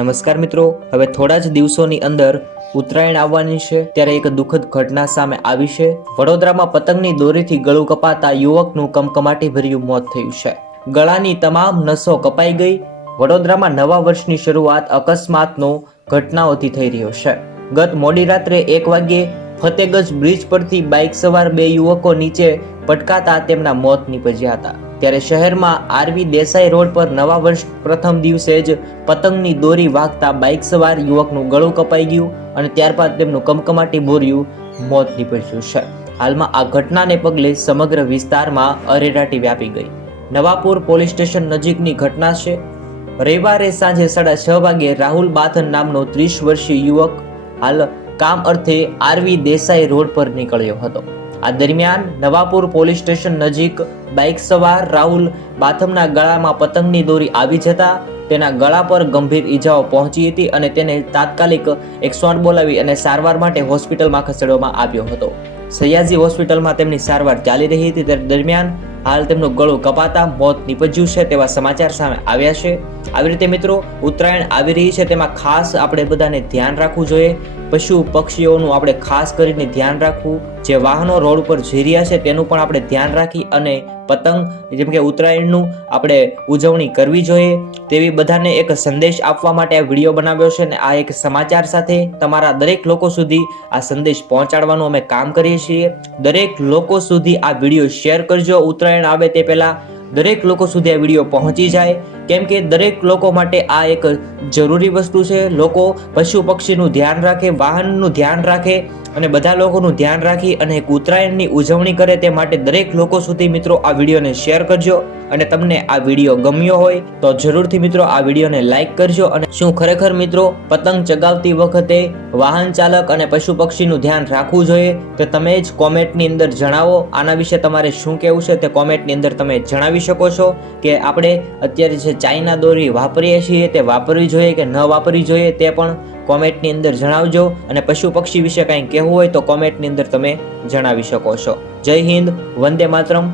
નમસ્કાર મિત્રો, હવે થોડા જ દિવસોની અંદર ઉત્તરાયણ આવવાની છે ત્યારે એક દુઃખદ ઘટના સામે આવી છે। વડોદરામાં પતંગની દોરીથી ગળું કપાતા યુવકનું કમકમાટી ભર્યું મોત થયું છે। ગળાની તમામ નસો કપાઈ ગઈ। વડોદરામાં નવા વર્ષની શરૂઆત અકસ્માતનો ઘટનાઓથી થઈ રહ્યો છે। ગત મોડી રાત્રે 1 વાગ્યે ફતેગંજ બ્રિજ પરથી બાઇક સવાર 2 યુવકો નીચે પટકાતા તેમના મોત નીપજ્યા હતા। ત્યારે શહેરમાં આરવી દેસાઈ રોડ પર નવા વર્ષ પ્રથમ દિવસે જ પતંગની દોરી વાગતા બાઇક સવાર યુવકનું ગળું કપાઈ ગયું અને ત્યારબાદ તેમનું કમકમાટી ભર્યું મોત નીપજ્યું છે। હાલમાં આ ઘટનાને પગલે સમગ્ર વિસ્તારમાં અરેરાટી વ્યાપી ગઈ। નવાપુર પોલીસ સ્ટેશન નજીકની ઘટના છે। રવિવારે સાંજે 6:30 વાગે રાહુલ બાથન નામનો 30 વર્ષીય યુવક હાલ કામ અર્થે આરવી દેસાઈ રોડ પર નીકળ્યો હતો। આ દરમિયાન નવાપુર પોલીસ સ્ટેશન નજીક બાઇક સવાર રાહુલ બાથમના ગળામાં પતંગની દોરી આવી જતા તેના ગળા પર ગંભીર ઈજાઓ પહોંચી હતી અને તેને તાત્કાલિક 108 બોલાવી અને સારવાર માટે હોસ્પિટલમાં ખસેડવામાં આવ્યો હતો। સયાજી હોસ્પિટલમાં તેમની સારવાર ચાલી રહી હતી। તે દરમિયાન હાલ તેમનું ગળું કપાતા મોત નીપજ્યું છે તેવા સમાચાર સામે આવ્યા છે। આવી રીતે મિત્રો ઉત્તરાયણ આવી રહી છે તેમાં ખાસ આપણે બધાને ધ્યાન રાખવું જોઈએ। પશુ પક્ષીઓનું આપણે ખાસ કરીને ધ્યાન રાખવું। જે વાહનો રોડ ઉપર જઈ રહ્યા છે તેનું પણ આપણે ધ્યાન રાખી અને પતંગ જેમ કે ઉત્તરાયણનું આપણે ઉજવણી કરવી જોઈએ તેવી બધાને એક સંદેશ આપવા માટે આ વિડીયો બનાવ્યો છે અને આ એક સમાચાર સાથે તમારા દરેક લોકો સુધી આ સંદેશ પહોંચાડવાનું અમે કામ કરીએ છીએ। દરેક લોકો સુધી આ વિડીયો શેર કરજો। ઉત્તરાયણ આવે તે પહેલા દરેક લોકો સુધી આ વિડીયો પહોંચી જાય કેમ કે દરેક લોકો માટે આ એક જરૂરી વસ્તુ છે। લોકો પશુ પક્ષીનું ધ્યાન રાખે, વાહનનું ધ્યાન રાખે અને બધા લોકોનું ધ્યાન રાખી અને એક ઉત્તરાયણની ઉજવણી કરે તે માટે દરેક લોકો સુધી મિત્રો આ વિડીયોને શેર કરજો। અને તમને આ વિડીયો ગમ્યો હોય તો જરૂરથી મિત્રો આ વિડીયોને લાઈક કરજો। અને શું ખરેખર મિત્રો પતંગ ચગાવતી વખતે વાહન ચાલક અને પશુ પક્ષીનું ધ્યાન રાખવું જોઈએ તો તમે જ કોમેન્ટની અંદર જણાવો। આના વિશે તમારે શું કહેવું છે તે કોમેન્ટની અંદર તમે જણાવી શકો છો કે આપણે અત્યારે જે ચાઇના દોરી વાપરીએ છીએ તે વાપરવી જોઈએ કે ન વાપરવી જોઈએ તે પણ કોમેન્ટની અંદર જણાવજો। અને પશુ પક્ષી વિશે કંઈ કહેવું હોય તો કોમેન્ટની અંદર તમે જણાવી શકો છો। જય હિન્દ, વંદે માતરમ।